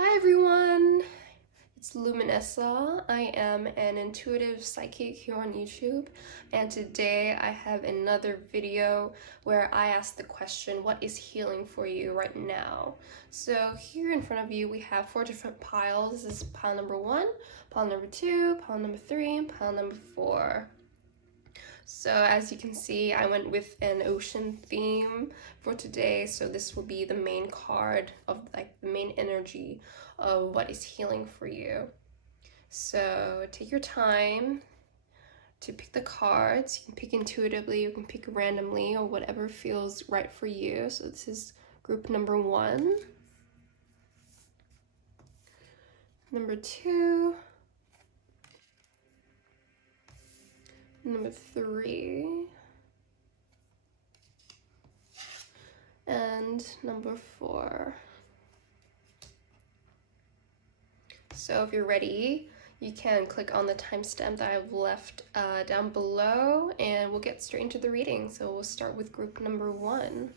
Hi everyone, it's Luminessa. I am an intuitive psychic here on YouTube, and today I have another video where I ask the question, what is healing for you right now? So here in front of you we have 4 different piles. This is pile number 1, pile number 2, pile number 3, and pile number 4. So as you can see, I went with an ocean theme for today, so this will be the main card of like the main energy of what is healing for you. So take your time to pick the cards. You can pick intuitively, you can pick randomly, or whatever feels right for you. So this is group number 1, number 2, number 3, and number 4. So if you're ready, you can click on the timestamp that I've left down below, and we'll get straight into the reading. So we'll start with group number 1.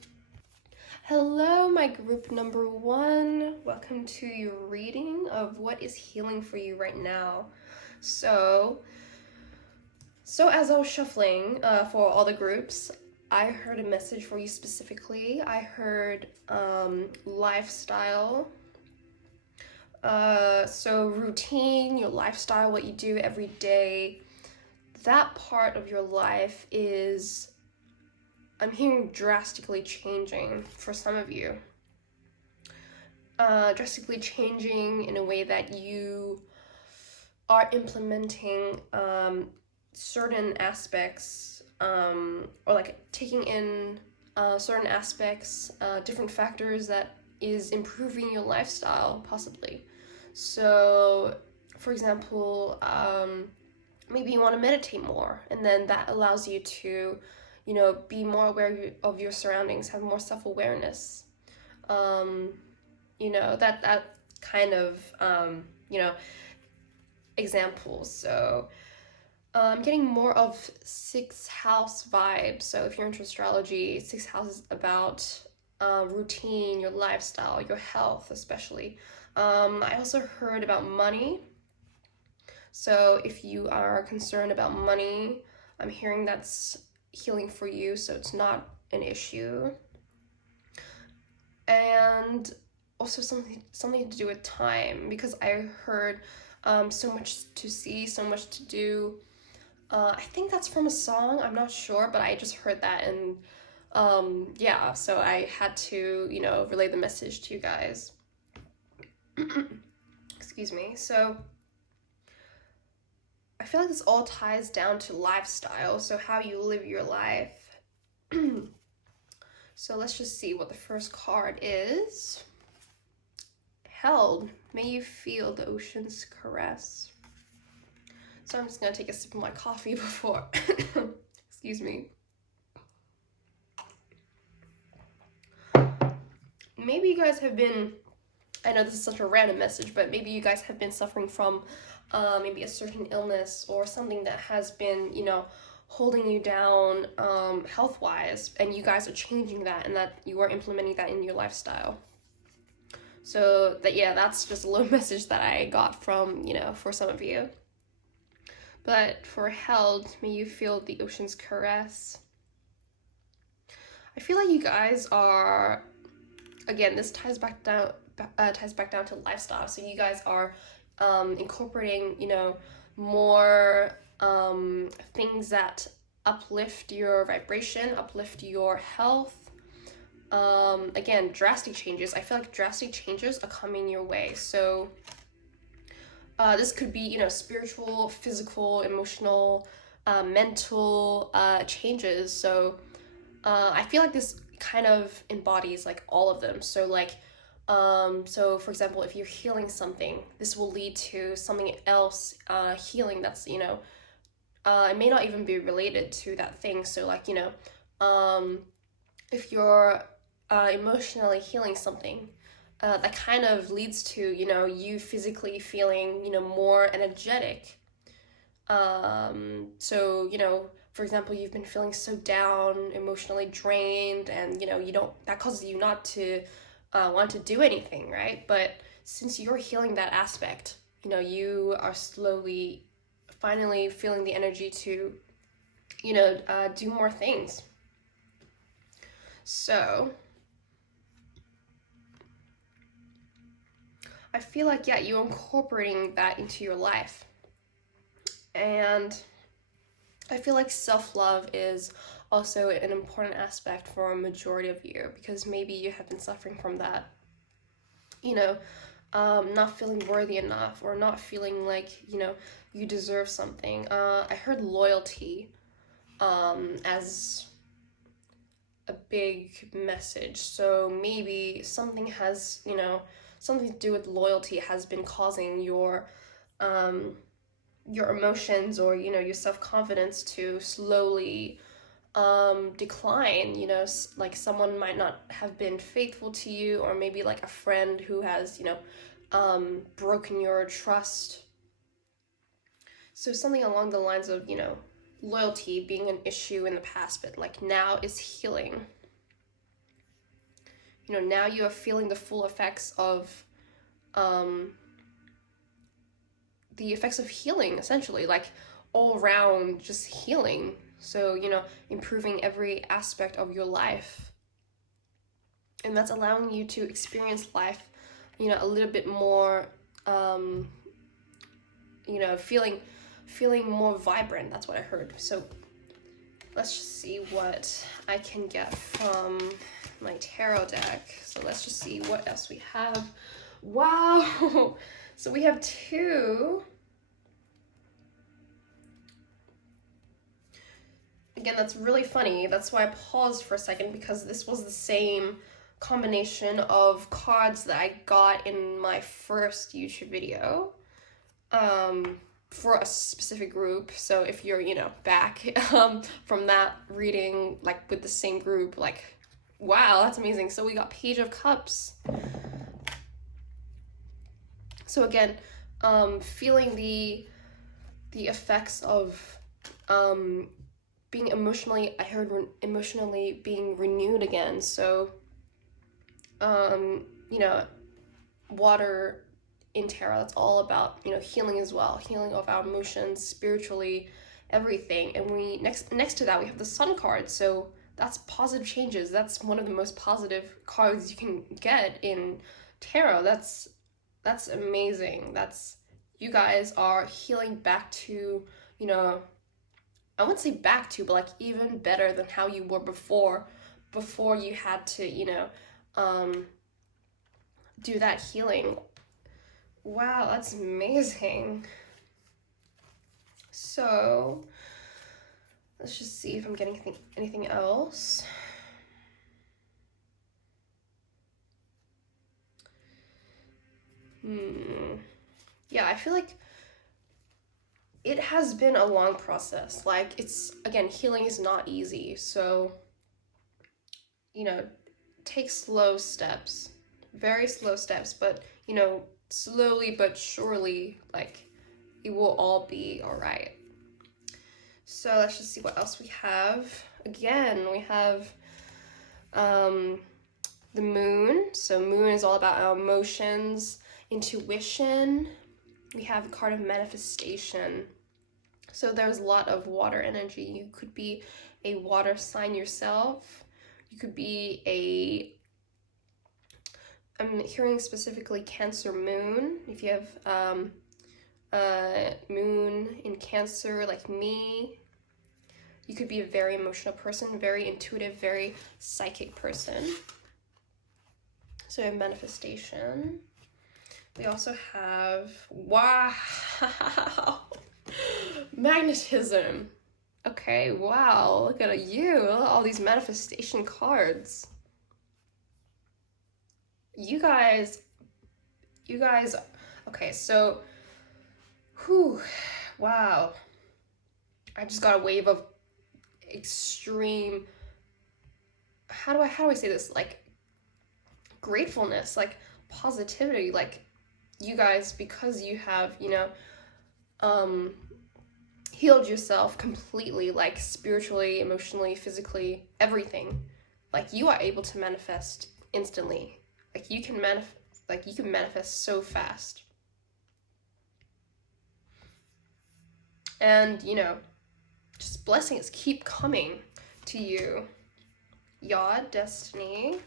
Hello, my group number 1. Welcome to your reading of what is healing for you right now. So as I was shuffling for all the groups, I heard a message for you specifically. I heard lifestyle. So routine, your lifestyle, what you do every day, that part of your life is, I'm hearing, drastically changing for some of you. Drastically changing in a way that you are implementing certain aspects, or like taking in certain aspects, different factors that is improving your lifestyle, possibly. So, for example, maybe you want to meditate more, and then that allows you to, be more aware of your surroundings, have more self-awareness. That kind of, examples. So, I'm getting more of 6th house vibes. So if you're into astrology, 6th house is about routine, your lifestyle, your health especially. I also heard about money. So if you are concerned about money, I'm hearing that's healing for you, so it's not an issue. And also something to do with time, because I heard so much to see, so much to do. I think that's from a song, I'm not sure, but I just heard that, and yeah, so I had to, relay the message to you guys. Excuse me. So I feel like this all ties down to lifestyle, so how you live your life. So let's just see what the first card is. Held, may you feel the ocean's caress. So I'm just gonna take a sip of my coffee before, excuse me. Maybe you guys have been, I know this is such a random message, but maybe you guys have been suffering from maybe a certain illness or something that has been, holding you down health-wise, and you guys are changing that, and that you are implementing that in your lifestyle. So that's just a little message that I got from, for some of you. But for held, may you feel the ocean's caress. I feel like you guys are, again, this ties back down to lifestyle. So you guys are incorporating, more things that uplift your vibration, uplift your health. Again, drastic changes. I feel like drastic changes are coming your way. So this could be, spiritual, physical, emotional, mental changes. So I feel like this kind of embodies like all of them. So like, so for example, if you're healing something, this will lead to something else healing that's, it may not even be related to that thing. So like, if you're emotionally healing something, that kind of leads to, you physically feeling, more energetic. So, for example, you've been feeling so down, emotionally drained, and, that causes you not to want to do anything, right? But since you're healing that aspect, you know, you are slowly finally feeling the energy to, you know, do more things. So I feel like, yeah, you're incorporating that into your life. And I feel like self-love is also an important aspect for a majority of you, because maybe you have been suffering from that, you know, not feeling worthy enough, or not feeling like, you know, you deserve something. I heard loyalty as a big message. So maybe something has, you know, something to do with loyalty has been causing your emotions, or, you know, your self-confidence to slowly decline. You know, like someone might not have been faithful to you, or maybe like a friend who has, you know, broken your trust. So something along the lines of, you know, loyalty being an issue in the past, but like now is healing. You know, now you are feeling the full effects of healing, essentially, like all around just healing. So, you know, improving every aspect of your life. And that's allowing you to experience life, you know, a little bit more, you know, feeling more vibrant. That's what I heard. So let's just see what I can get from my tarot deck. So let's just see what else we have. Wow. So we have two. Again, that's really funny. That's why I paused for a second, because this was the same combination of cards that I got in my first YouTube video for a specific group. So if you're, you know, back from that reading, like with the same group, like, wow, that's amazing. So we got Page of Cups. So again, feeling the effects of being emotionally, I heard emotionally being renewed again. So, you know, water in tarot, that's all about, you know, healing as well, healing of our emotions, spiritually, everything. And we next to that we have the Sun card. So that's positive changes. That's one of the most positive cards you can get in tarot. That's amazing. That's, you guys are healing back to, you know, I wouldn't say back to, but like even better than how you were before you had to, you know, do that healing. Wow, that's amazing. So let's just see if I'm getting anything else. Yeah, I feel like it has been a long process. Like, it's, again, healing is not easy. So, you know, take slow steps, very slow steps, but, you know, slowly but surely, like, it will all be all right. So let's just see what else we have. Again, we have the moon. So moon is all about our emotions, intuition. We have a card of manifestation. So there's a lot of water energy. You could be a water sign yourself. You could be I'm hearing specifically Cancer moon. If you have moon in Cancer like me, you could be a very emotional person, very intuitive, very psychic person. So we have manifestation. We also have, wow, magnetism. Okay, wow, look at you, all these manifestation cards. You guys, okay, so, wow. I just got a wave of extreme, how do I say this, like, gratefulness, like, positivity, like, you guys, because you have, you know, healed yourself completely, like, spiritually, emotionally, physically, everything, like, you are able to manifest instantly. Like, you can like you can manifest so fast. And, you know, just blessings keep coming to you. Yod, destiny.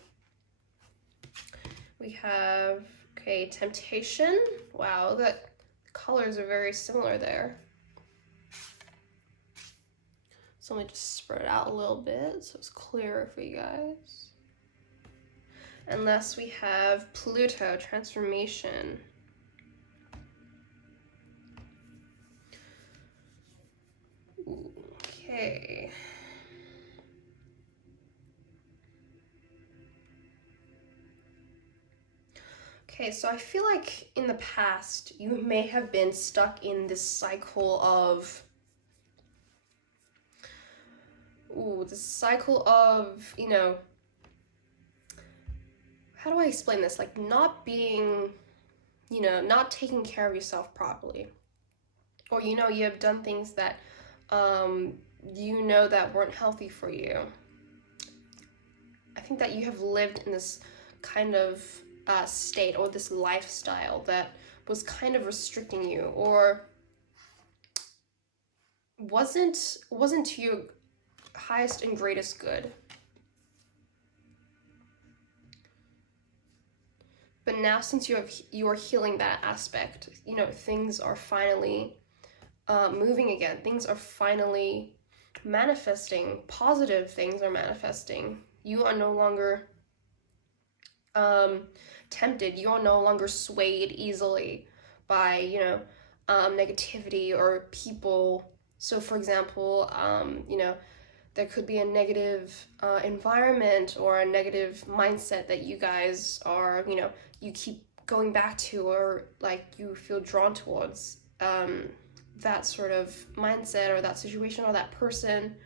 We have, okay, temptation. Wow, that colors are very similar there. So let me just spread it out a little bit so it's clearer for you guys. And last we have Pluto, transformation. Okay. Okay, so I feel like in the past you may have been stuck in this cycle of you know, how do I explain this? Like not being, you know, not taking care of yourself properly. Or, you know, you have done things that, you know, that weren't healthy for you. I think that you have lived in this kind of state or this lifestyle that was kind of restricting you or wasn't to your highest and greatest good. But now, since you are healing that aspect, you know, things are finally moving again. Things are finally manifesting. Positive things are manifesting. You are no longer tempted. You are no longer swayed easily by, you know, negativity or people. So, for example, you know, there could be a negative environment or a negative mindset that you guys are, you know, you keep going back to, or like you feel drawn towards that sort of mindset or that situation or that person.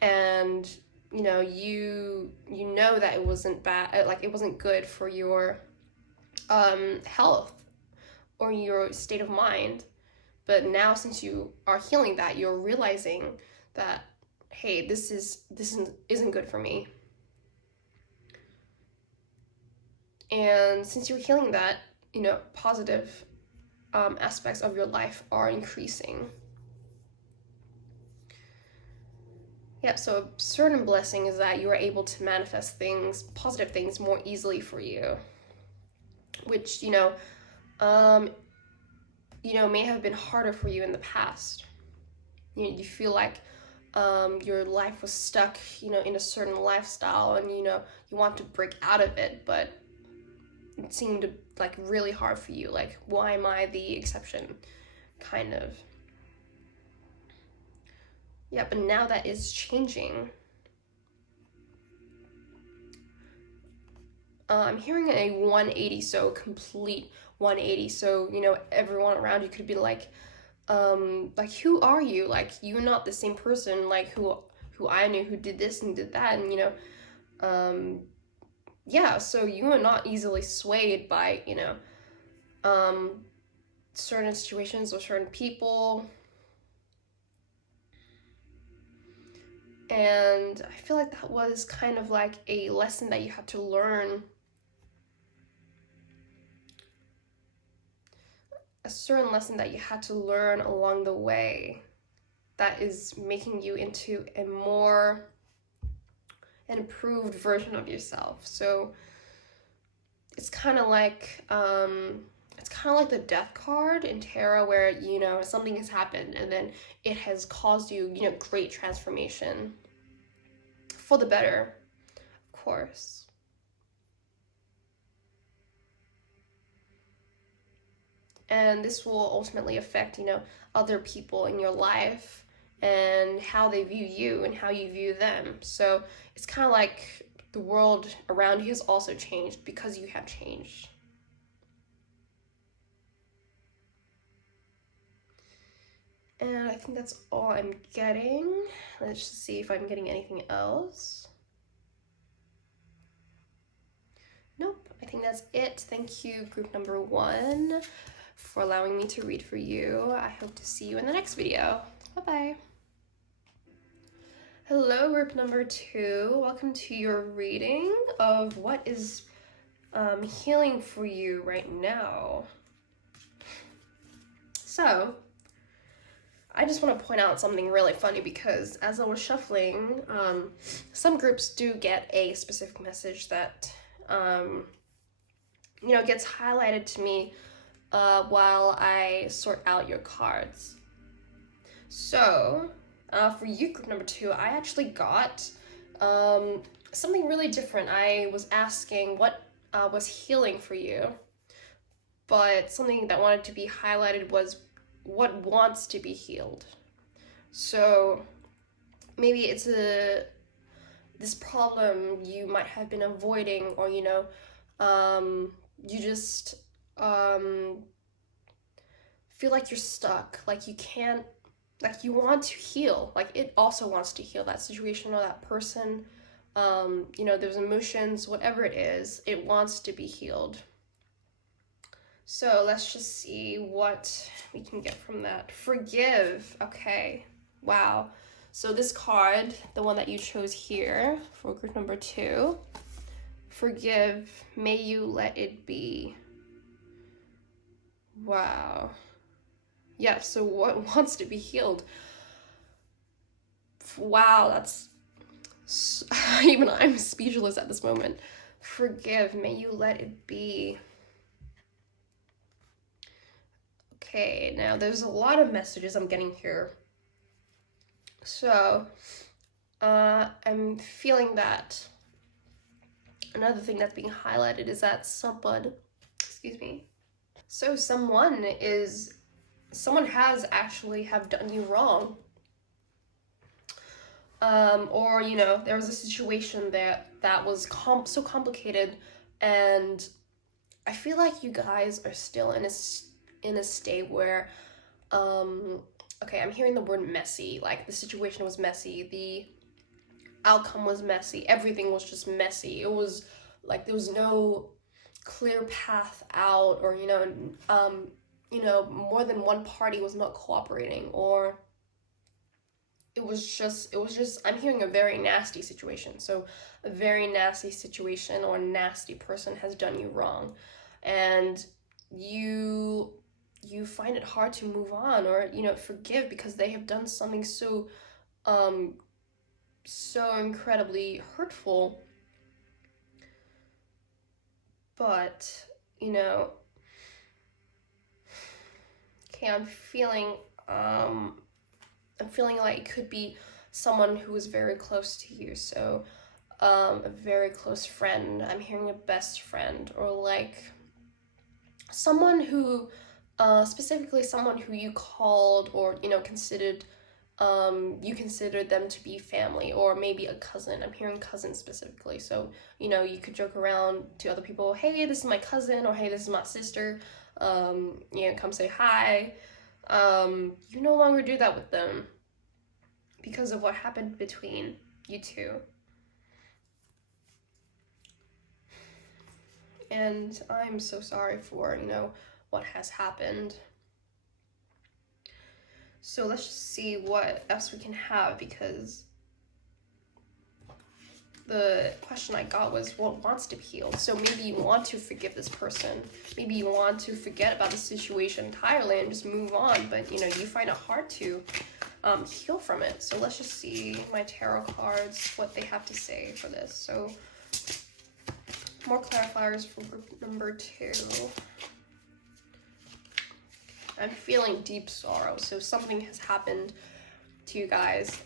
And, you know, you know that it wasn't bad, like it wasn't good for your health or your state of mind. But now, since you are healing that, you're realizing that, hey, this isn't good for me. And since you're healing that, you know, positive aspects of your life are increasing. Yeah, so a certain blessing is that you are able to manifest things, positive things, more easily for you, which, you know, may have been harder for you in the past. You feel like your life was stuck, you know, in a certain lifestyle, and, you know, you want to break out of it, but it seemed like really hard for you. Like, why am I the exception? Kind of. Yeah, but now that is changing. I'm hearing a 180, so complete 180. So, you know, everyone around you could be like, who are you? Like, you're not the same person, like, who I knew, who did this and did that, and, you know, yeah, so you are not easily swayed by, you know, certain situations or certain people. And I feel like that was kind of like a lesson that you had to learn. A certain lesson that you had to learn along the way that is making you into an improved version of yourself. So it's kind of like the death card in tarot, where, you know, something has happened and then it has caused you, you know, great transformation for the better, of course. And this will ultimately affect, you know, other people in your life and how they view you and how you view them. So it's kind of like the world around you has also changed because you have changed. And I think that's all I'm getting. Let's just see if I'm getting anything else. Nope, I think that's it. Thank you, group number 1, for allowing me to read for you. I hope to see you in the next video. Bye-bye. Hello, group number 2. Welcome to your reading of what is healing for you right now. So, I just want to point out something really funny because as I was shuffling, some groups do get a specific message that, gets highlighted to me while I sort out your cards. So, for you, group number 2, I actually got something really different. I was asking what was healing for you, but something that wanted to be highlighted was what wants to be healed. So maybe it's this problem you might have been avoiding, or you just feel like you're stuck, like you can't, like you want to heal, like it also wants to heal that situation or that person. Those emotions, whatever it is, it wants to be healed. So let's just see what we can get from that. Forgive. Okay. Wow. So this card, the one that you chose here for group number 2, forgive, may you let it be. Wow. Yeah, so what wants to be healed? Wow, that's... even I'm speechless at this moment. Forgive, may you let it be. Okay, now there's a lot of messages I'm getting here. So, I'm feeling that another thing that's being highlighted is that someone has actually have done you wrong. Or, there was a situation that was so complicated, and I feel like you guys are still in a state where, okay, I'm hearing the word messy, like the situation was messy, the outcome was messy, everything was just messy. It was like there was no clear path out, or more than one party was not cooperating, or it was just I'm hearing a very nasty situation. So a very nasty situation or a nasty person has done you wrong, and you find it hard to move on or forgive because they have done something so incredibly hurtful. But okay, I'm feeling like it could be someone who is very close to you. So a very close friend. I'm hearing a best friend, or like someone who specifically someone who you called, or considered, you considered them to be family, or maybe a cousin. I'm hearing cousin specifically. So you could joke around to other people, hey, this is my cousin, or hey, this is my sister, come say hi. You no longer do that with them because of what happened between you two. And I'm so sorry for what has happened. So let's just see what else we can have, because the question I got was what wants to be healed. So maybe you want to forgive this person. Maybe you want to forget about the situation entirely and just move on, but you find it hard to heal from it. So let's just see my tarot cards, what they have to say for this. So more clarifiers for group number 2. I'm feeling deep sorrow. So something has happened to you guys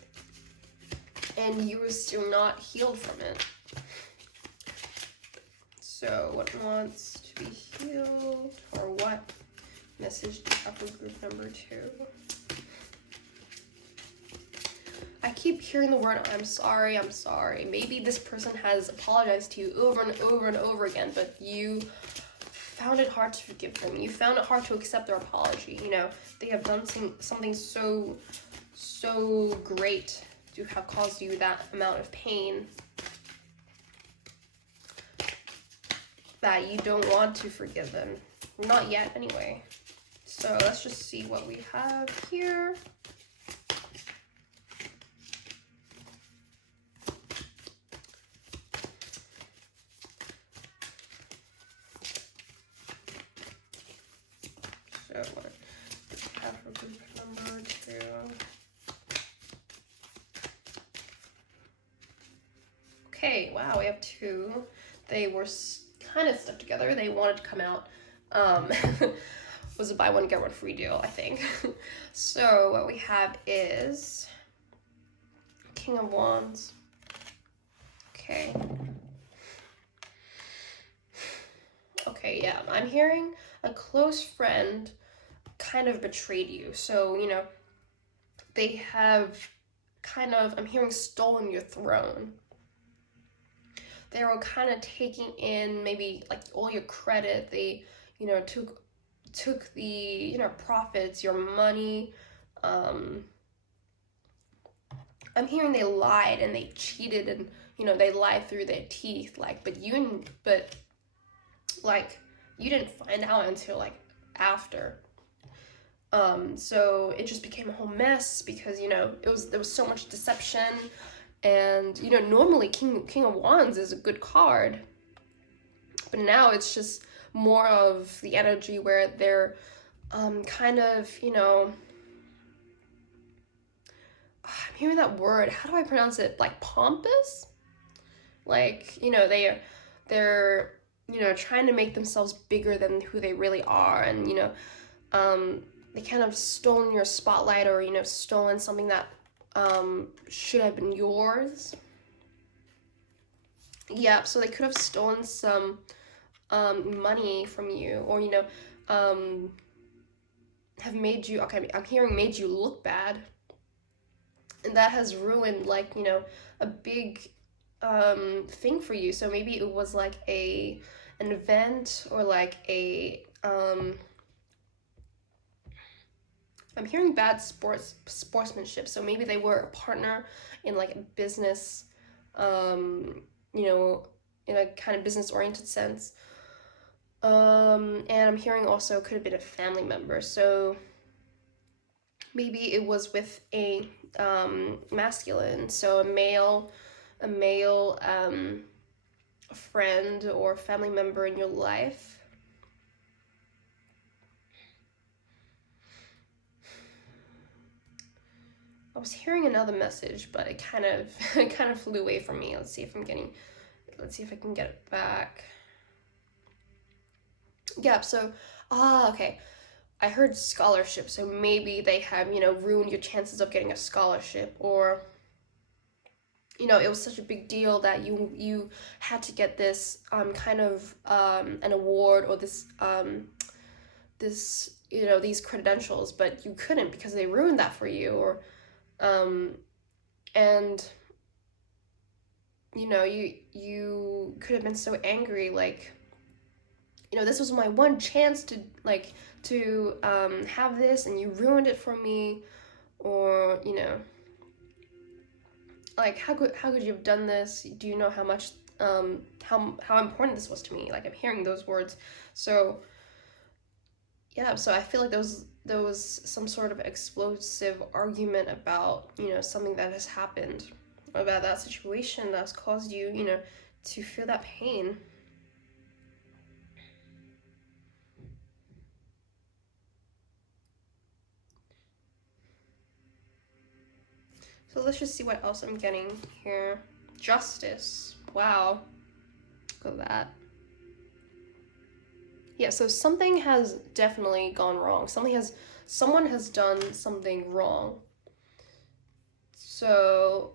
and you are still not healed from it. So what wants to be healed, or what message do you have for group number 2? I keep hearing the word I'm sorry, I'm sorry. Maybe this person has apologized to you over and over and over again, but you found it hard to forgive them. You found it hard to accept their apology. They have done something so great to have caused you that amount of pain that you don't want to forgive them. Not yet, anyway. So let's just see what we have here. So what do we have for group number 2? Okay, wow, we have 2. They were kind of stuck together. They wanted to come out. Was a buy one get one free deal, I think. So what we have is King of Wands. Okay. Okay, yeah, I'm hearing a close friend kind of betrayed you. So, you know, they have kind of, I'm hearing, stolen your throne. They were kind of taking in maybe like all your credit. They, you know, took the, you know, profits, your money. I'm hearing they lied and they cheated, and, you know, they lied through their teeth. Like, but you didn't find out until like after. So it just became a whole mess because, you know, there was so much deception. And, you know, normally King of Wands is a good card, but now it's just more of the energy where they're kind of, you know, I'm hearing that word, how do I pronounce it, like pompous? Like, you know, they're you know, trying to make themselves bigger than who they really are, and, you know, they kind of stolen your spotlight, or, you know, stolen something that should have been yours. Yeah, so they could have stolen some money from you, or, you know, have made you, okay, I'm hearing made you look bad, and that has ruined, like, you know, a big thing for you. So maybe it was like an event, or like a I'm hearing bad sportsmanship. So maybe they were a partner in like a business, you know, in a kind of business oriented sense. And I'm hearing also could have been a family member. So maybe it was with a masculine, so a male friend or family member in your life. I was hearing another message, but it kind of flew away from me. Let's see if I can get it back. Yeah, so okay. I heard scholarship, so maybe they have, you know, ruined your chances of getting a scholarship, or, you know, it was such a big deal that you had to get this kind of an award, or this you know, these credentials, but you couldn't because they ruined that for you, or and, you know, you could have been so angry, like, you know, this was my one chance to have this, and you ruined it for me. Or, you know, like, how could you have done this? Do you know how much how important this was to me? Like, I'm hearing those words. So yeah, so I feel like there was some sort of explosive argument about, you know, something that has happened, about that situation that's caused you, you know, to feel that pain. So let's just see what else I'm getting here. Justice. Wow. Look at that. Yeah, so something has definitely gone wrong. Someone has done something wrong. So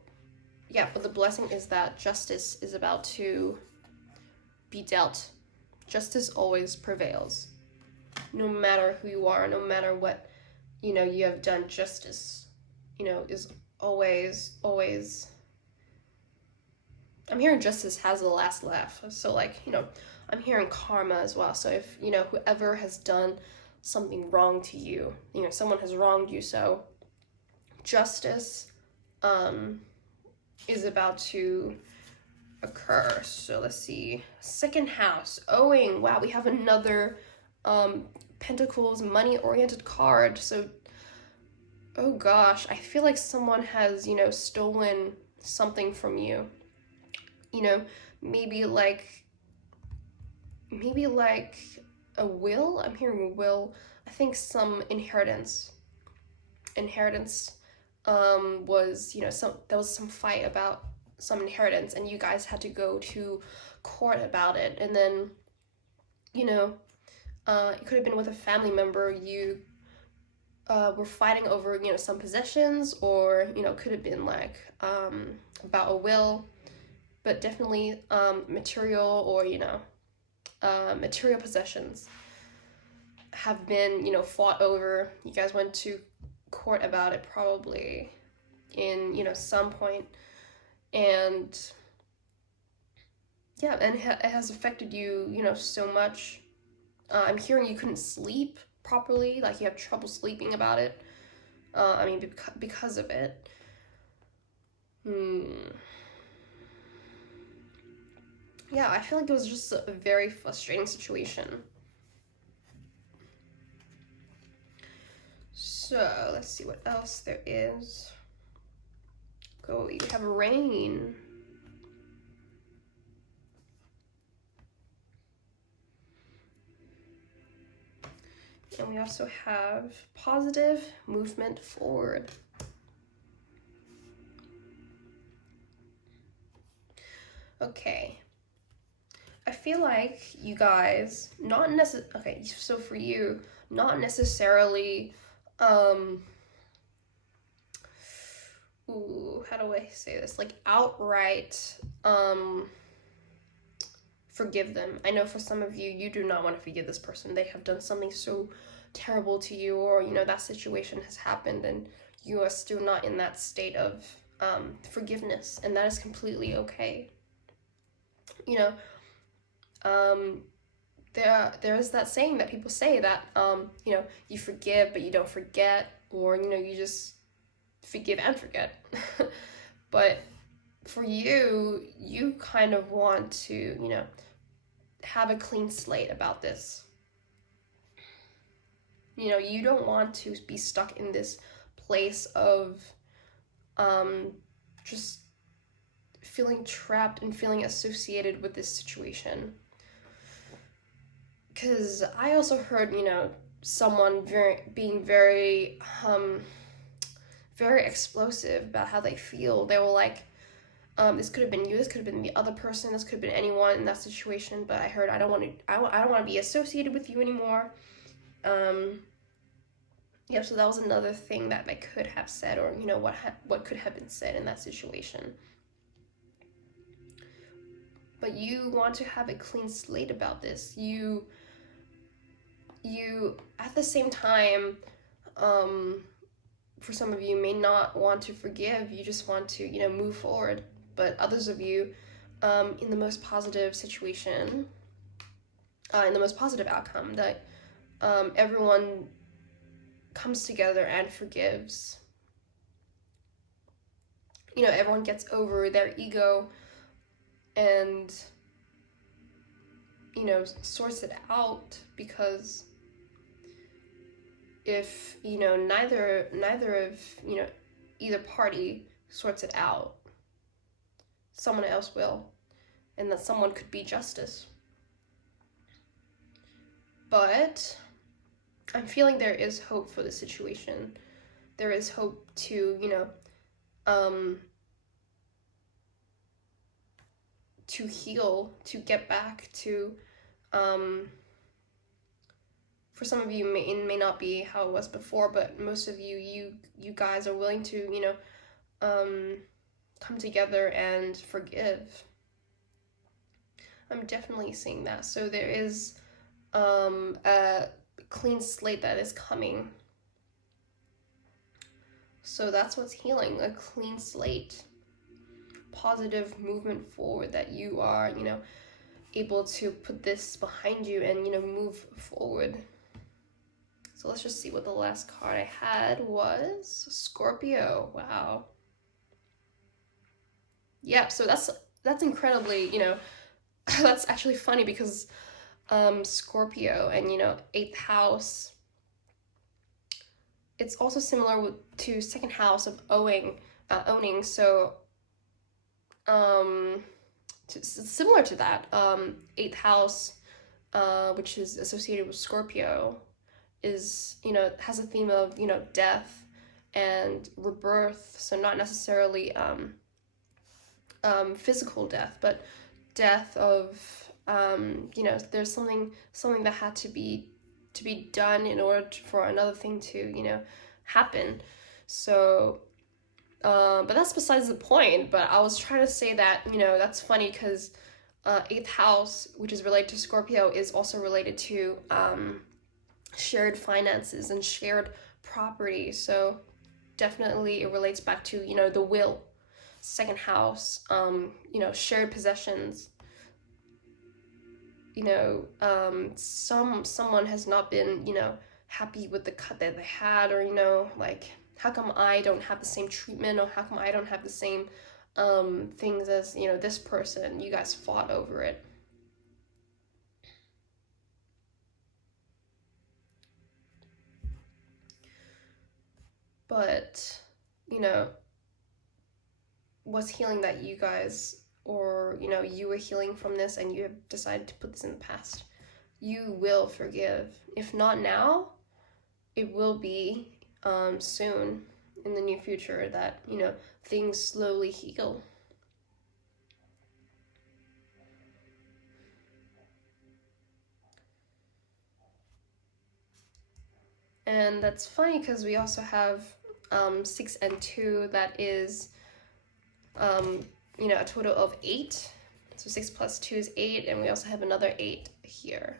yeah, but the blessing is that justice is about to be dealt. Justice always prevails. No matter who you are, no matter what, you know, you have done, justice, you know, is always I'm hearing justice has the last laugh. So, like, you know, I'm hearing karma as well. So if, you know, whoever has done something wrong to you, you know, someone has wronged you, so justice is about to occur. So let's see. Second house, owing. Wow, we have another Pentacles money-oriented card. So, oh gosh, I feel like someone has, you know, stolen something from you. You know, maybe like a will. I'm hearing a will. I think some inheritance was, you know, there was some fight about some inheritance, and you guys had to go to court about it. And then, you know, it could have been with a family member. You were fighting over, you know, some possessions, or, you know, could have been like about a will, but definitely material, or, you know, material possessions have been, you know, fought over. You guys went to court about it probably in, you know, some point. And yeah, and it has affected you, you know, so much. I'm hearing you couldn't sleep properly, like you have trouble sleeping about it. I mean, because of it. Yeah, I feel like it was just a very frustrating situation. So, let's see what else there is. Go, you have rain. And we also have positive movement forward. Okay. I feel like you guys, okay, so for you, not necessarily, how do I say this? Like outright, forgive them. I know for some of you, you do not want to forgive this person. They have done something so terrible to you, or, you know, that situation has happened and you are still not in that state of forgiveness, and that is completely okay. You know, there is that saying that people say that, you know, you forgive but you don't forget, or, you know, you just forgive and forget. But for you, you kind of want to, you know, have a clean slate about this. You know, you don't want to be stuck in this place of just feeling trapped and feeling associated with this situation. Because I also heard, you know, someone being very explosive about how they feel. They were like, this could have been you, this could have been the other person, this could have been anyone in that situation, but I heard I don't want to be associated with you anymore. Yeah, so that was another thing that they could have said, or, you know, what could have been said in that situation. But you want to have a clean slate about this. You at the same time, for some of you, may not want to forgive. You just want to, you know, move forward. But others of you, in the most positive situation, in the most positive outcome, that everyone comes together and forgives. You know, everyone gets over their ego and, you know, sorts it out, because if, you know, neither of, you know, either party sorts it out, someone else will, and that someone could be justice. But I'm feeling there is hope for the situation. There is hope to, you know, to heal, to get back to, for some of you, it may not be how it was before, but most of you guys are willing to, you know, come together and forgive. I'm definitely seeing that. So there is a clean slate that is coming. So that's what's healing, a clean slate, positive movement forward, that you are, you know, able to put this behind you and, you know, move forward. So let's just see what the last card I had was. Scorpio. Wow. Yeah, so that's incredibly, you know, that's actually funny, because Scorpio and, you know, 8th house, it's also similar to 2nd house of owning. So similar to that, 8th house, which is associated with Scorpio, is, you know, has a theme of, you know, death and rebirth. So not necessarily physical death, but death of, you know, there's something that had to be done in order for another thing to, you know, happen. So but that's besides the point. But I was trying to say that, you know, that's funny because eighth house, which is related to Scorpio, is also related to shared finances and shared property. So definitely it relates back to, you know, the will. Second house, you know, shared possessions. You know, someone has not been, you know, happy with the cut that they had, or, you know, like, how come I don't have the same treatment, or how come I don't have the same things as, you know, this person. You guys fought over it. But, you know, what's healing that you guys, or, you know, you were healing from this and you have decided to put this in the past. You will forgive. If not now, it will be soon in the near future that, you know, things slowly heal. And that's funny because we also have 6 and 2, that is, you know, a total of 8. So 6 plus 2 is 8, and we also have another 8 here.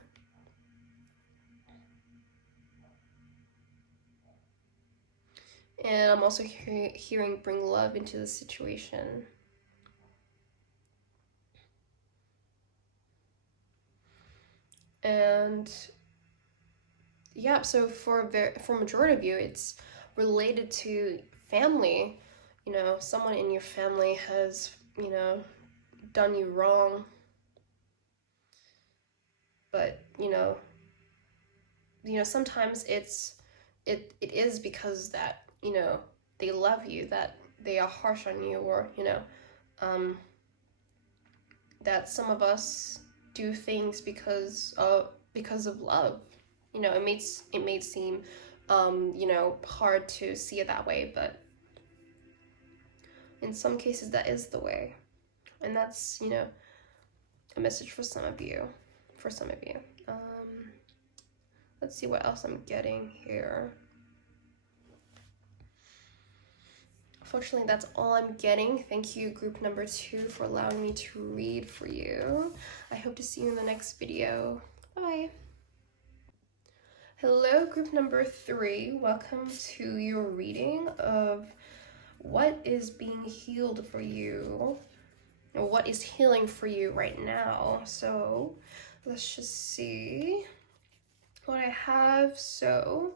And I'm also hearing bring love into the situation. And yeah, so for majority of you, it's related to family. You know, someone in your family has, you know, done you wrong. But, you know, sometimes it is because that, you know, they love you, that they are harsh on you, or, you know, that some of us do things because of love. You know, it may seem you know, hard to see it that way, but in some cases that is the way. And that's, you know, a message for some of you. Let's see what else I'm getting here. Unfortunately, that's all I'm getting. Thank you, group number 2, for allowing me to read for you. I hope to see you in the next video. Bye. Hello, group number 3. Welcome to your reading of what is being healed for you, or what is healing for you right now. So let's just see what I have. So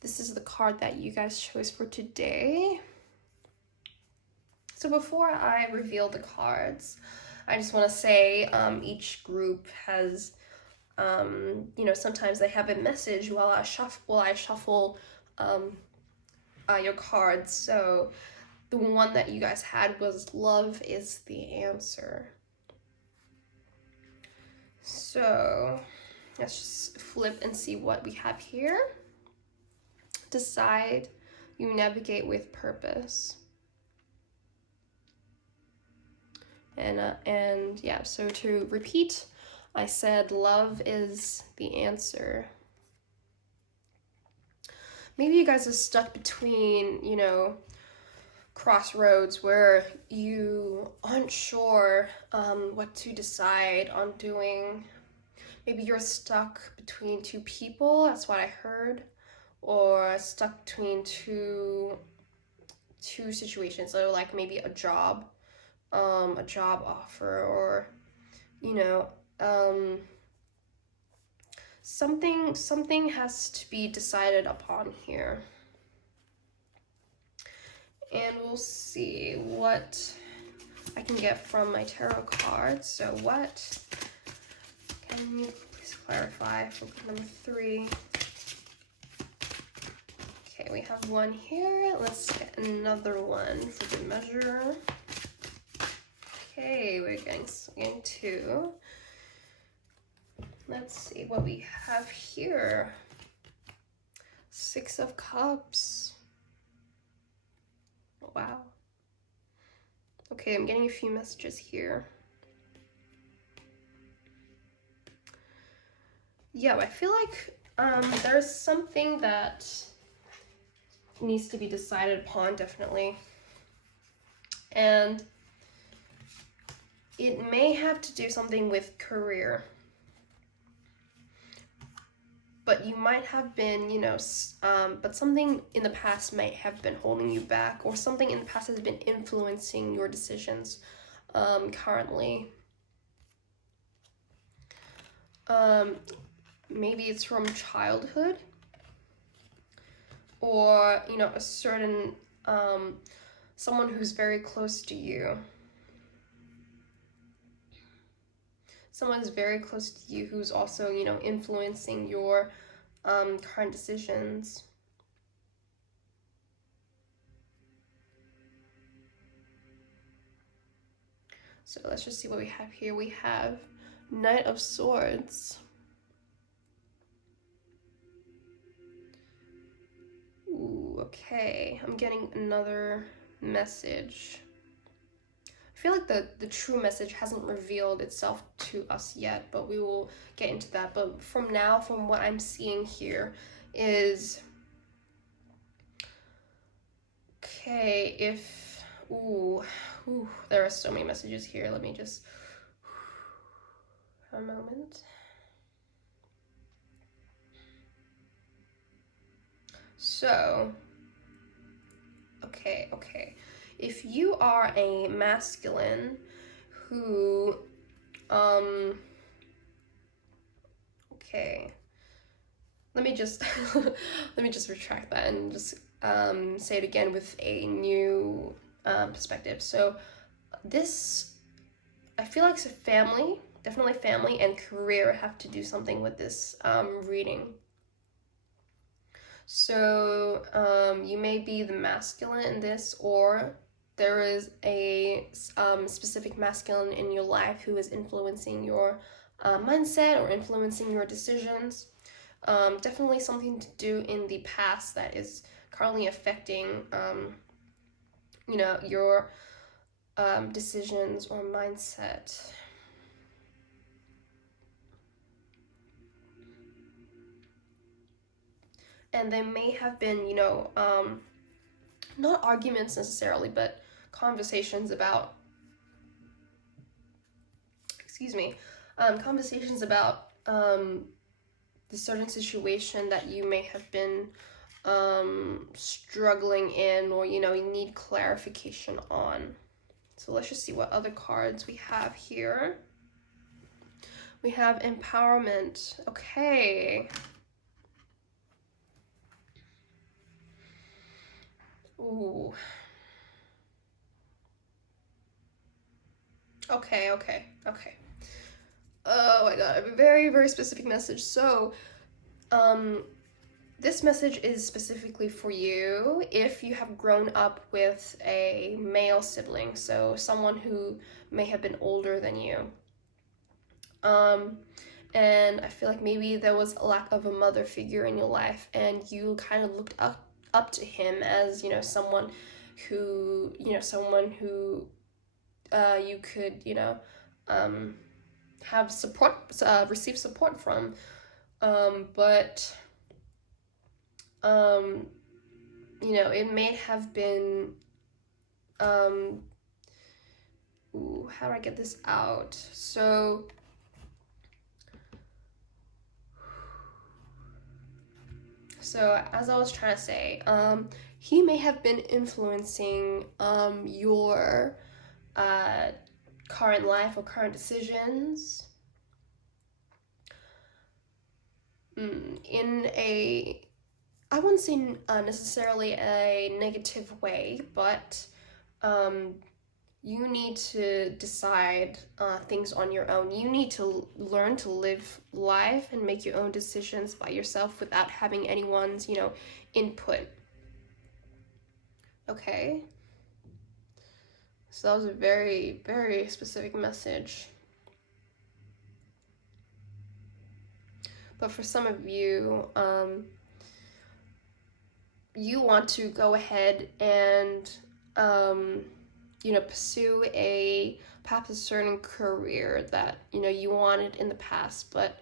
this is the card that you guys chose for today. So before I reveal the cards, I just want to say each group has, you know, sometimes they have a message while I shuffle your cards. So the one that you guys had was love is the answer. So let's just flip and see what we have here. Decide, you navigate with purpose. And yeah, so to repeat, I said love is the answer. Maybe you guys are stuck between, you know, crossroads where you aren't sure what to decide on doing. Maybe you're stuck between 2 people, that's what I heard, or stuck between two situations. So like maybe a job offer, or, you know, something has to be decided upon here. And we'll see what I can get from my tarot cards. So what can you please clarify for number 3? Okay, we have 1 here. Let's get another one for good measure. Okay, we're getting 2. Let's see what we have here. Six of Cups. Wow. Okay, I'm getting a few messages here. Yeah, I feel like there's something that needs to be decided upon, definitely. And it may have to do something with career. But you might have been, you know, but something in the past might have been holding you back, or something in the past has been influencing your decisions currently. Maybe it's from childhood, or, you know, a certain, someone who's very close to you. Someone's very close to you who's also, you know, influencing your current decisions. So let's just see what we have here. We have Knight of Swords. Ooh, okay. I'm getting another message. I feel like the true message hasn't revealed itself to us yet, but we will get into that. But from now, from what I'm seeing here, is okay, if there are so many messages here. Let me just a moment. So okay. If you are a masculine who okay, let me just let me just retract that and just say it again with a new perspective. So this, I feel like it's a family, definitely family and career have to do something with this reading. So you may be the masculine in this, or there is a specific masculine in your life who is influencing your mindset or influencing your decisions. Definitely something to do in the past that is currently affecting, you know, your decisions or mindset. And there may have been, you know, not arguments necessarily, but conversations about, conversations about the certain situation that you may have been struggling in, or, you know, you need clarification on. So let's just see what other cards we have here. We have empowerment. Okay. Ooh. Okay. Oh my god, a very, very specific message. So, this message is specifically for you if you have grown up with a male sibling, so someone who may have been older than you. And I feel like maybe there was a lack of a mother figure in your life, and you kind of looked up to him as, you know, someone who you could, you know, have support, receive support from, but you know, it may have been how do I get this out? So as I was trying to say, he may have been influencing your current life or current decisions in a, I wouldn't say necessarily a negative way, but you need to decide things on your own. You need to learn to live life and make your own decisions by yourself without having anyone's, you know, input. Okay. So that was a very, very specific message. But for some of you, you want to go ahead and, pursue perhaps a certain career that, you wanted in the past, but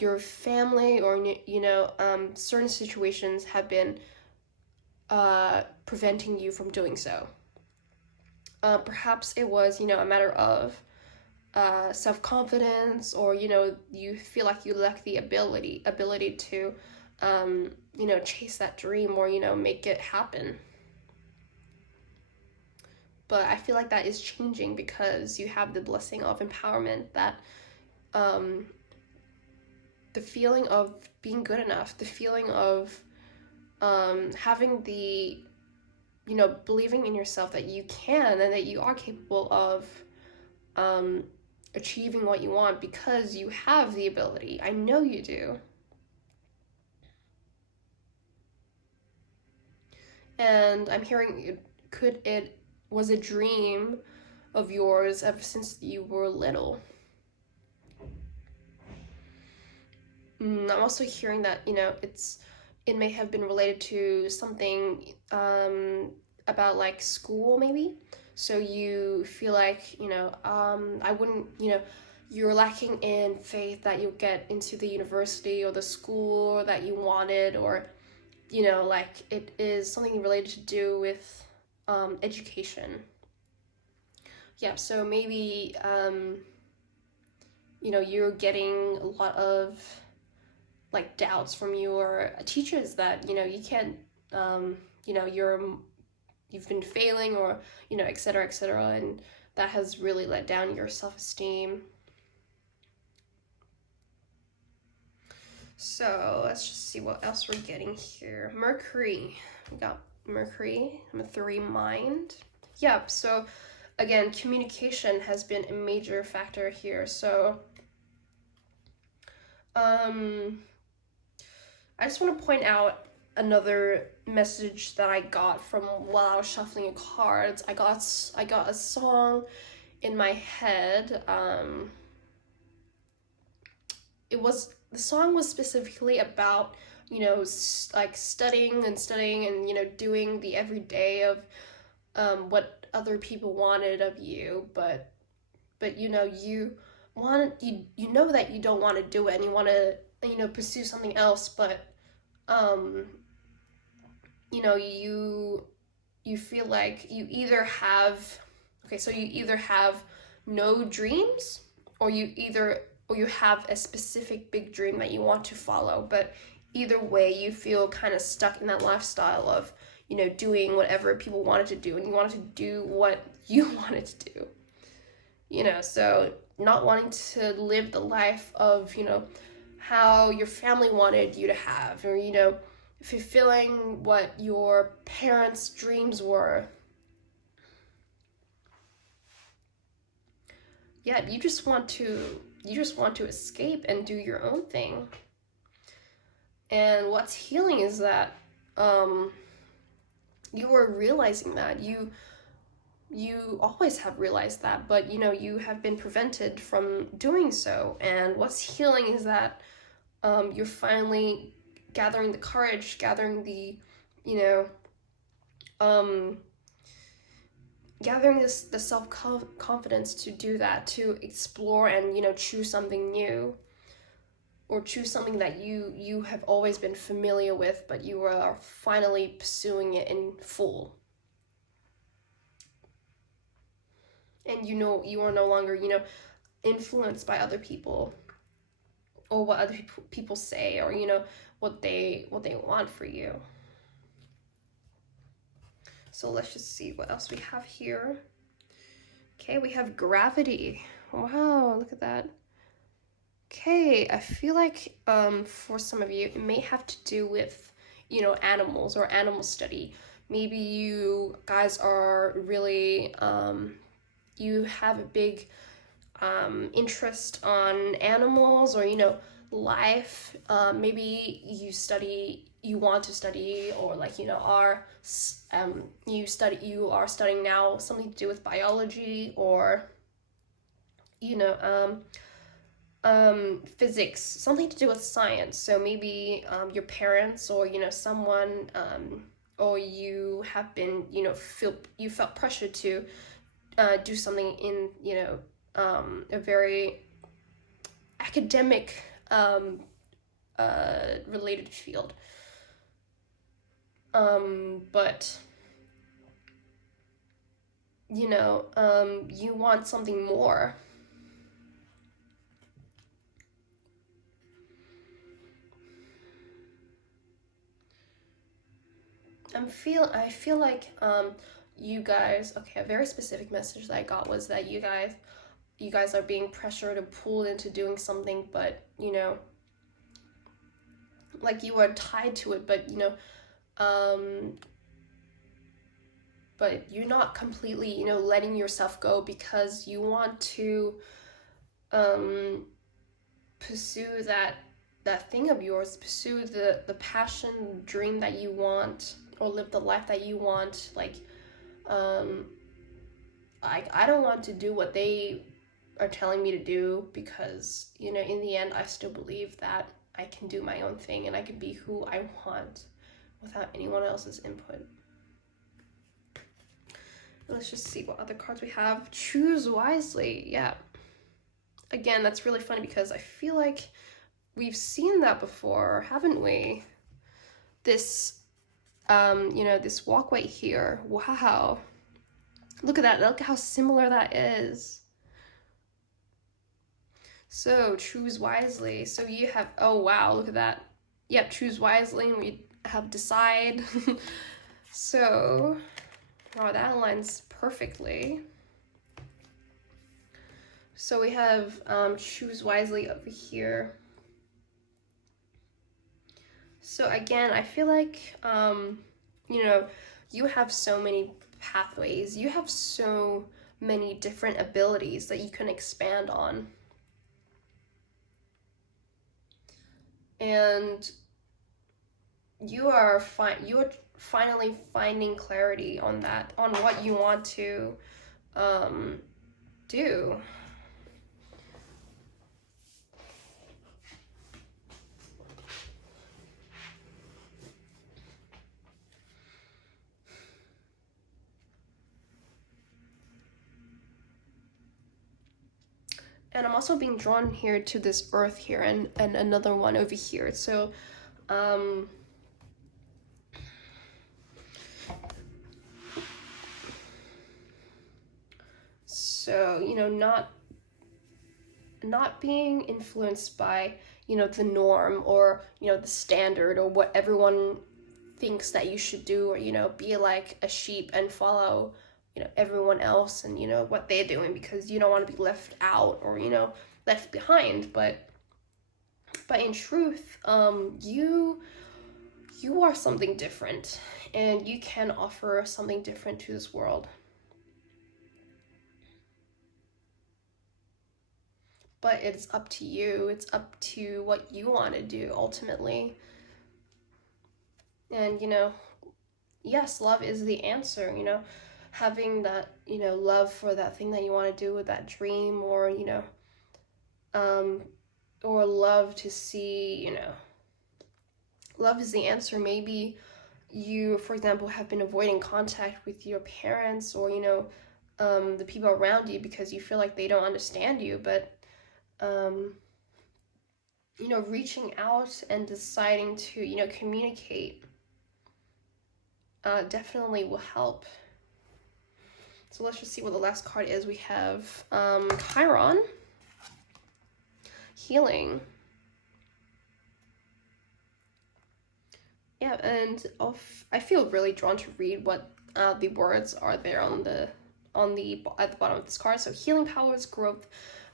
your family or, certain situations have been preventing you from doing so. Perhaps it was, a matter of self-confidence, or you feel like you lack the ability to chase that dream, or make it happen. But I feel like that is changing because you have the blessing of empowerment, that the feeling of being good enough, the feeling of having the believing in yourself that you can and that you are capable of achieving what you want, because you have the ability. I know you do. And I'm hearing it was a dream of yours ever since you were little. I'm also hearing that, it may have been related to something about like school, maybe. So you feel like, I wouldn't, you're lacking in faith that you'll get into the university or the school that you wanted, or, like it is something related to do with education. Yeah, so maybe, you're getting a lot of like doubts from your teachers that, you can't, you've been failing, or, et cetera, and that has really let down your self-esteem. So let's just see what else we're getting here. Mercury. We got Mercury, number 3, mind. Yep, so again, communication has been a major factor here. So I just want to point out another message that I got from while I was shuffling your cards. I got a song in my head. The song was specifically about, like studying and doing the everyday of what other people wanted of you, but you know that you don't want to do it, and you want to pursue something else, but you feel like you either have no dreams, or you have a specific big dream that you want to follow, but either way you feel kind of stuck in that lifestyle of doing whatever people wanted to do, and you wanted to do what you wanted to do. So not wanting to live the life of how your family wanted you to have, or fulfilling what your parents' dreams were. Yeah, you just want to escape and do your own thing. And what's healing is that you are realizing that you always have realized that, but you have been prevented from doing so. And what's healing is that you're finally gathering the courage, gathering the gathering the self-confidence to do that, to explore and choose something new, or choose something that you have always been familiar with, but you are finally pursuing it in full. And you are no longer influenced by other people, or what other people say, or what they want for you. So let's just see what else we have here. Okay, we have gravity. Wow, look at that. Okay, I feel like for some of you it may have to do with animals or animal study. Maybe you guys are really you have a big interest on animals, or life. Maybe you want to study, or like you are studying now something to do with biology, or physics, something to do with science. So maybe your parents, or someone, or you have been, you felt pressure to do something in a very academic related field. But you want something more. I feel like you guys, okay, a very specific message that I got was that you guys are being pressured or pulled into doing something, but like you are tied to it, but you're not completely letting yourself go, because you want to pursue that thing of yours, pursue the passion, dream that you want, or live the life that you want. Like I don't want to do what they are telling me to do, because in the end I still believe that I can do my own thing and I can be who I want without anyone else's input. Let's just see what other cards we have. Choose wisely. Yeah. Again, that's really funny because I feel like we've seen that before, haven't we? This, this walkway here. Wow. Look at that. Look at how similar that is. So, choose wisely. So you have, oh wow, look at that. Yep, choose wisely, and we have decide. So, wow, that aligns perfectly. So we have choose wisely over here. So again, I feel like, you have so many pathways. You have so many different abilities that you can expand on. And you are finally finding clarity on that, on what you want to do. And I'm also being drawn here to this earth here, and another one over here. So not being influenced by the norm, or the standard, or what everyone thinks that you should do, or be like a sheep and follow everyone else and what they're doing, because you don't want to be left out, or left behind. But in truth, you are something different, and you can offer something different to this world. But it's up to you. It's up to what you want to do ultimately. And yes, love is the answer. Having that love for that thing that you want to do, with that dream, or or love to see, love is the answer. Maybe you, for example, have been avoiding contact with your parents, or the people around you, because you feel like they don't understand you. But reaching out and deciding to communicate definitely will help. So let's just see what the last card is. We have Chiron, healing. Yeah, and I feel really drawn to read what the words are there at the bottom of this card. So healing powers, growth,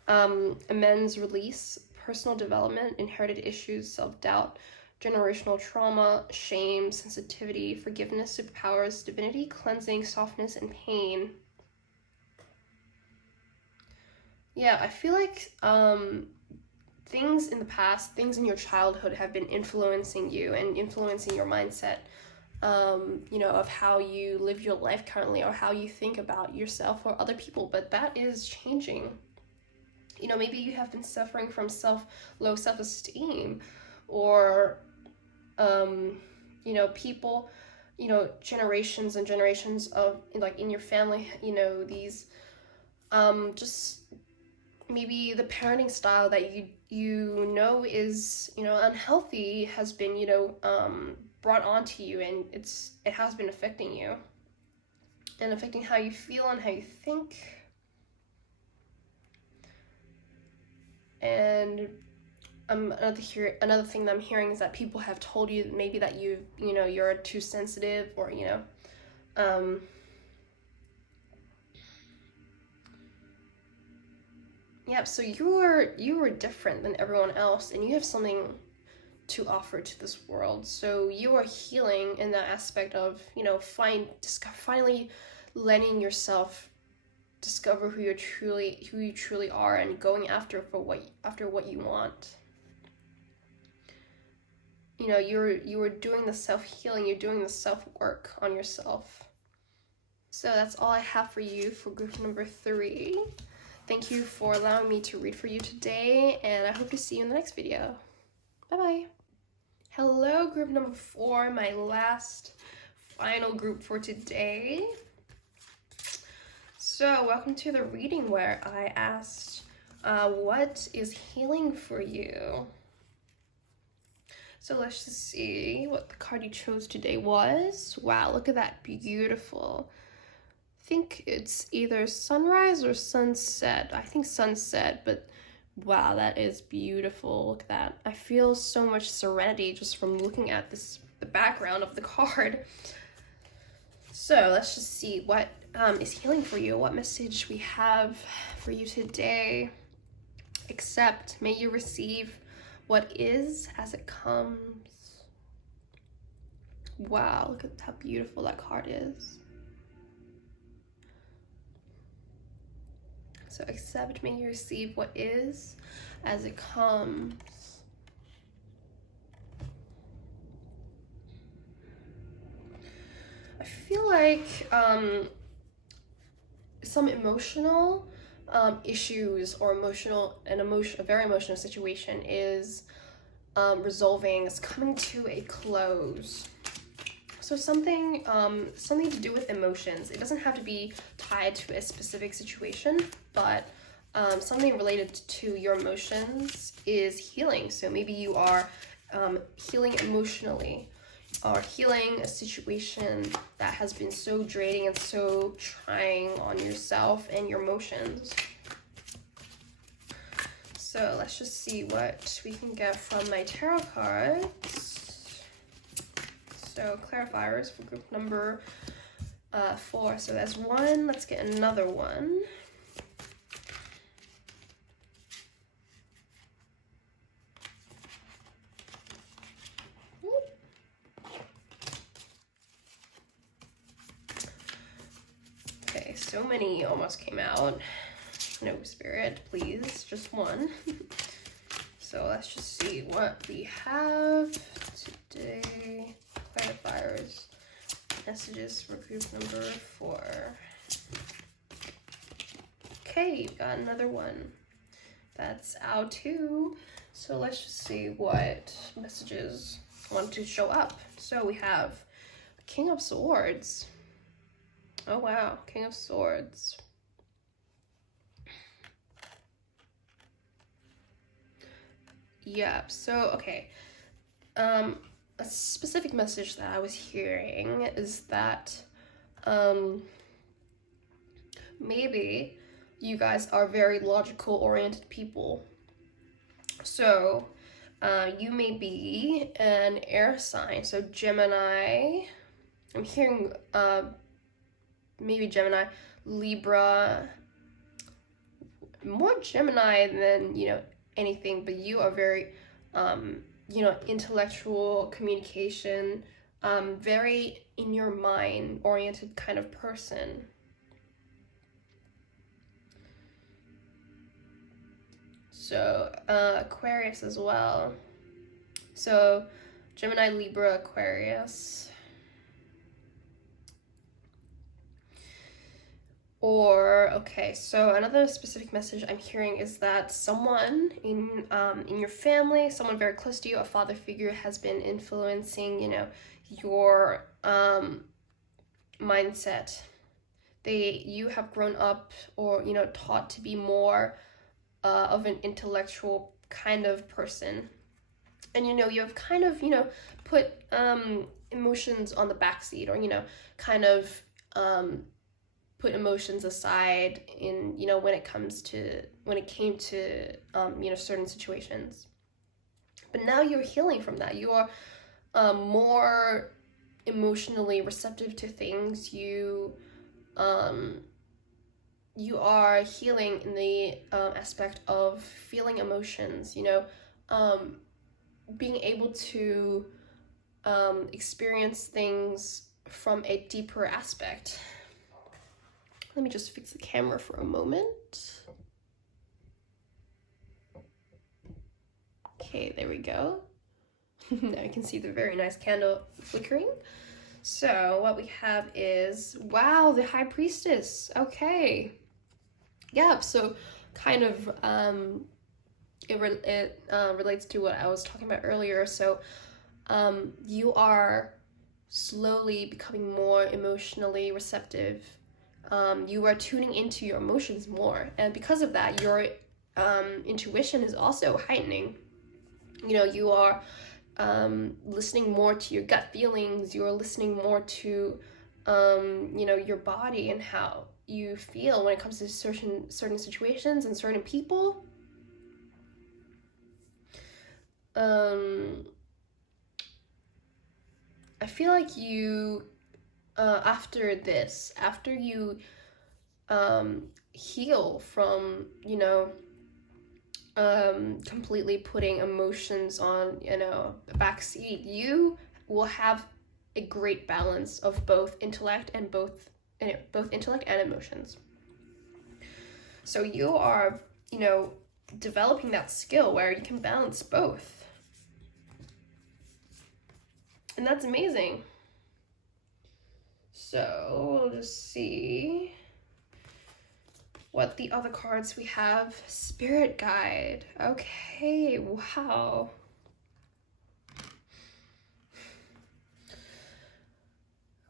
amends, release, personal development, inherited issues, self-doubt, generational trauma, shame, sensitivity, forgiveness, superpowers, divinity, cleansing, softness, and pain. Yeah, I feel like things in the past, things in your childhood have been influencing you and influencing your mindset, of how you live your life currently, or how you think about yourself or other people. But that is changing. You know, maybe you have been suffering from low self-esteem, or you know, people, you know, generations and generations of, like, in your family, you know, these just maybe the parenting style that you know is, you know, unhealthy, has been, you know, brought onto you, and it has been affecting you and affecting how you feel and how you think. And another thing that I'm hearing is that people have told you maybe that you know, you're too sensitive, or, you know, yeah, so you are different than everyone else, and you have something to offer to this world. So you are healing in that aspect of, you know, finally letting yourself discover who you truly are, and going after what you want. You know, you are doing the self-healing, you're doing the self-work on yourself. So that's all I have for you for group number 3. Thank you for allowing me to read for you today, and I hope to see you in the next video. Bye-bye. Hello, group number 4, my last final group for today. So welcome to the reading where I asked, what is healing for you? So let's just see what the card you chose today was. Wow, look at that, beautiful. I think it's either sunrise or sunset. I think sunset, but wow, that is beautiful. Look at that. I feel so much serenity just from looking at the background of the card. So let's just see what is healing for you, what message we have for you today. Accept, may you receive what is as it comes. Wow, look at how beautiful that card is. So accept, may you receive what is as it comes. I feel like some emotional issues, or a very emotional situation is resolving, is coming to a close. So something to do with emotions. It doesn't have to be tied to a specific situation, but something related to your emotions is healing. So maybe you are healing emotionally, or healing a situation that has been so draining and so trying on yourself and your emotions. So let's just see what we can get from my tarot cards. So clarifiers for group number 4. So that's 1. Let's get another one. Okay, so many almost came out. No, spirit, please, just 1. So let's just see what we have today. Clarifiers, messages for group number 4. Okay, you've got another one. That's out too. So let's just see what messages want to show up. So we have King of Swords. Oh wow, King of Swords. Yeah, so okay. A specific message that I was hearing is that maybe you guys are very logical oriented people. So you may be an air sign, so Gemini. I'm hearing maybe Gemini, Libra, more Gemini than, you know, anything, but you are very you know, intellectual, communication, very in your mind oriented kind of person. So Aquarius as well. So Gemini, Libra, Aquarius. Or, okay, so another specific message I'm hearing is that someone in your family, someone very close to you, a father figure, has been influencing, your mindset. You have grown up, or taught to be more of an intellectual kind of person, and you have kind of put emotions on the backseat, or kind of put emotions aside in when it came to certain situations. But now you're healing from that. You are more emotionally receptive to things. You are healing in the aspect of feeling emotions, being able to experience things from a deeper aspect. Let me just fix the camera for a moment. Okay, there we go. Now you can see the very nice candle flickering. So what we have is, wow, the High Priestess. Okay. Yeah, so kind of it relates to what I was talking about earlier. So you are slowly becoming more emotionally receptive. You are tuning into your emotions more, and because of that, your intuition is also heightening. You are listening more to your gut feelings. You are listening more to your body and how you feel when it comes to certain situations and certain people. I feel like you after you heal from completely putting emotions on the back seat, you will have a great balance of both intellect and emotions. So you are developing that skill where you can balance both, and that's amazing. So we'll just see what the other cards we have. Spirit guide. Okay, wow.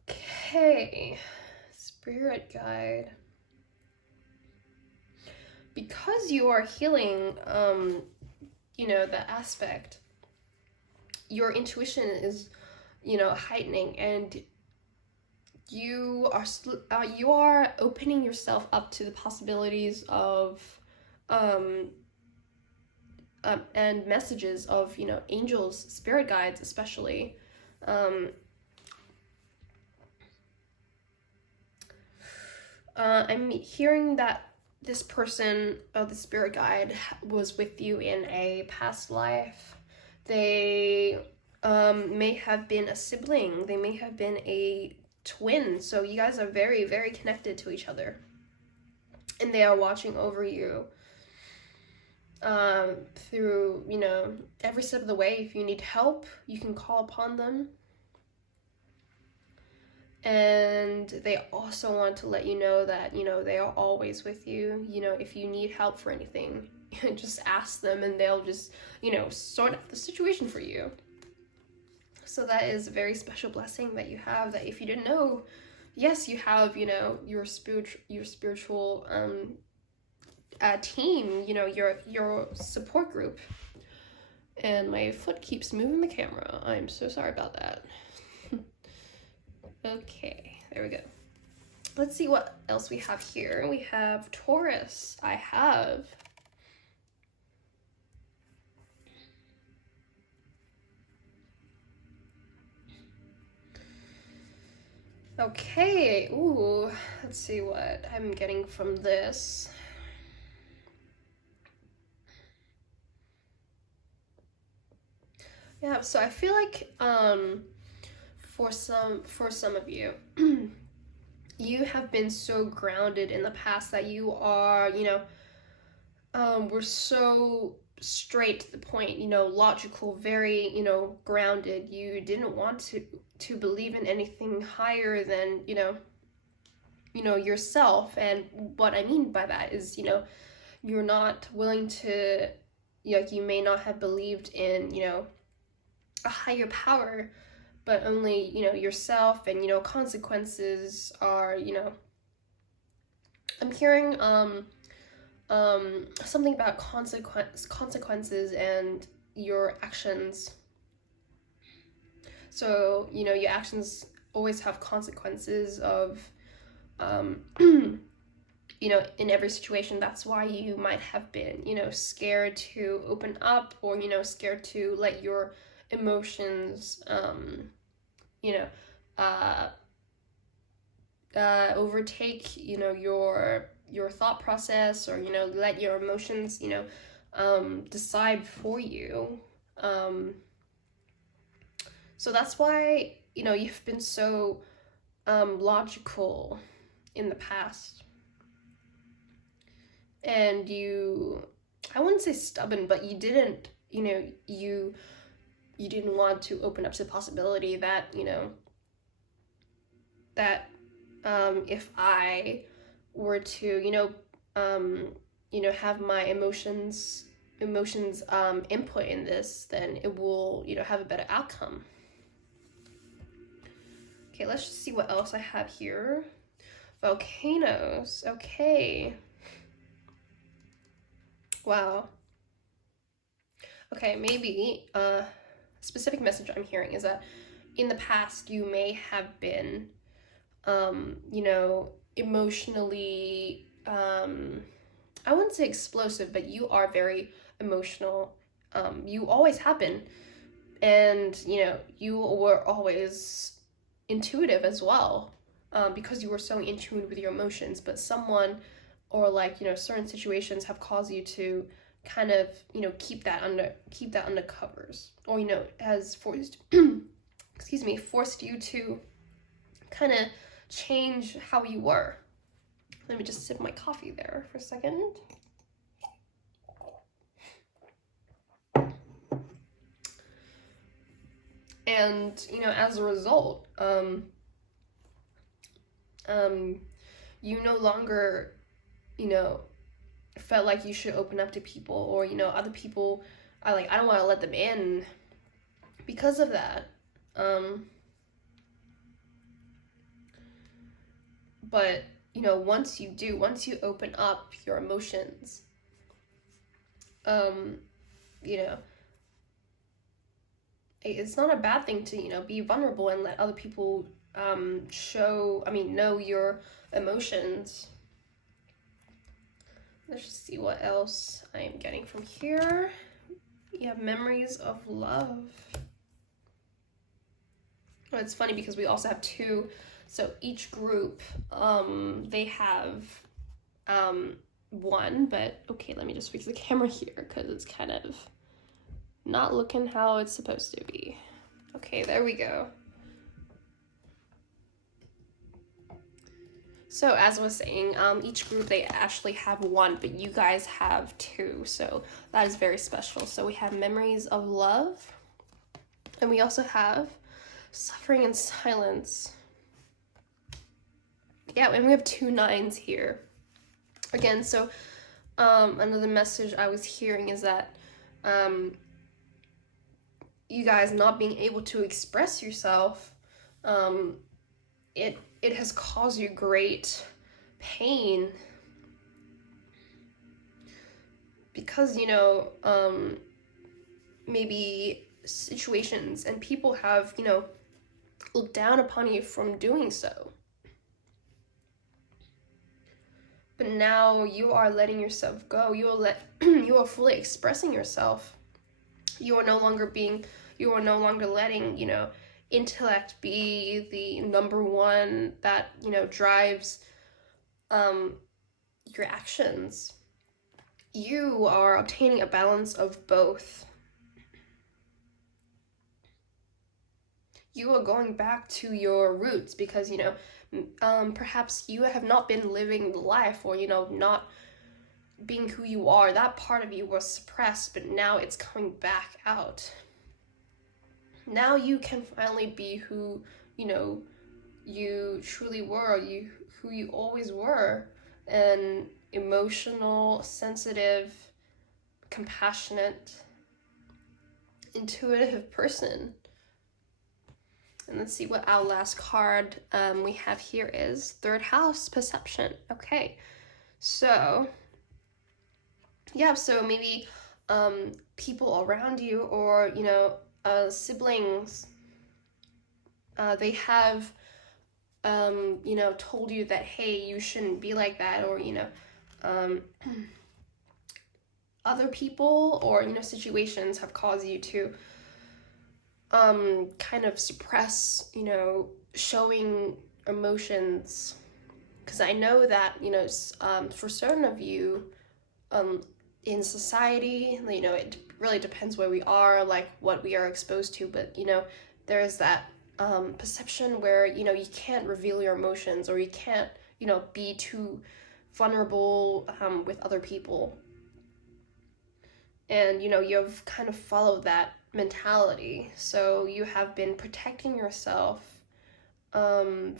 Okay, spirit guide. Because you are healing, the aspect, your intuition is, heightening, and you are opening yourself up to the possibilities of and messages of angels, spirit guides especially. I'm hearing that this person, the spirit guide, was with you in a past life. They may have been a sibling. They may have been a twin. So you guys are very, very connected to each other. And they are watching over you through, every step of the way. If you need help, you can call upon them. And they also want to let you know that, they are always with you. If you need help for anything, just ask them and they'll just, sort out the situation for you. So that is a very special blessing that you have, that if you didn't know, yes, you have, your spiritual team, your support group. And my foot keeps moving the camera. I'm so sorry about that. Okay, there we go. Let's see what else we have here. We have Taurus. I have okay. Ooh, let's see what I'm getting from this. Yeah, so I feel like for some of you, you have been so grounded in the past that you are, were so straight to the point, logical, very, grounded. You didn't want to believe in anything higher than, yourself. And what I mean by that is, you're not willing to, like, you may not have believed in, a higher power, but only, yourself. And, consequences are, I'm hearing, something about consequences and your actions. So, your actions always have consequences of, in every situation. That's why you might have been, scared to open up, or, scared to let your emotions, uh, overtake, your thought process, or, let your emotions, decide for you. So that's why, you've been so logical in the past. And I wouldn't say stubborn, but you didn't, you didn't want to open up to the possibility that, that if I were to, have my emotions input in this, then it will, have a better outcome. Okay, let's just see what else I have here. Volcanoes. Okay. Wow. Okay, maybe a specific message I'm hearing is that in the past you may have been, emotionally, I wouldn't say explosive, but you are very emotional. You always have been. And, you were always intuitive as well, because you were so in tune with your emotions. But someone, or like, certain situations have caused you to kind of, keep that under covers, or, has forced forced you to kind of change how you were. Let me just sip my coffee there for a second. And, as a result, you no longer, felt like you should open up to people, or, other people are like, I don't want to let them in because of that. But, once you open up your emotions, it's not a bad thing to, be vulnerable and let other people know your emotions. Let's just see what else I am getting from here. You have memories of love. Oh, it's funny because we also have two. So each group, they have one, but okay, let me just fix the camera here because it's kind of not looking how it's supposed to be. Okay, there we go. So as I was saying, each group, they actually have one, but you guys have two, so that is very special. So we have memories of love, and we also have suffering in silence. Yeah, and we have 2 9s here. Again, so another message I was hearing is that you guys not being able to express yourself, it has caused you great pain, because maybe situations and people have looked down upon you from doing so. But now you are letting yourself go. You are fully expressing yourself. You are no longer letting, intellect be the number one that, drives your actions. You are obtaining a balance of both. You are going back to your roots because, perhaps you have not been living the life, or, not being who you are. That part of you was suppressed, but now it's coming back out. Now you can finally be who, you truly were, who you always were, an emotional, sensitive, compassionate, intuitive person. And let's see what our last card we have here is third house, perception. Okay, so yeah, so maybe people around you, or siblings, they have told you that, hey, you shouldn't be like that, or other people or situations have caused you to kind of suppress showing emotions, because I know that for certain of you in society, it really depends where we are, like what we are exposed to, but there's that perception where you can't reveal your emotions, or you can't be too vulnerable with other people, and you've kind of followed that mentality, so you have been protecting yourself from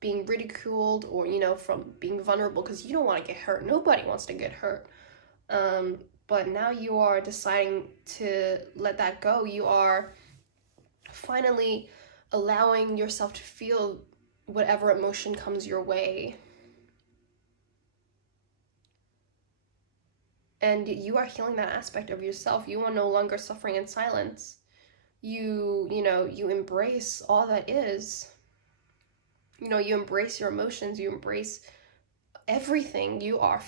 being ridiculed, or from being vulnerable, because you don't want to get hurt. Nobody wants to get hurt. But now you are deciding to let that go. You are finally allowing yourself to feel whatever emotion comes your way. And you are healing that aspect of yourself. You are no longer suffering in silence. You embrace all that is. You embrace your emotions. You embrace everything. You are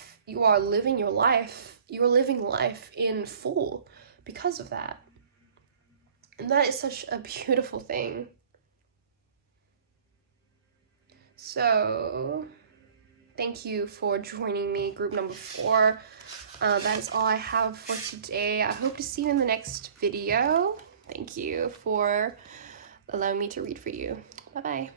living your life. You are living life in full because of that. And that is such a beautiful thing. So, thank you for joining me, group number 4. That is all I have for today. I hope to see you in the next video. Thank you for allowing me to read for you. Bye-bye.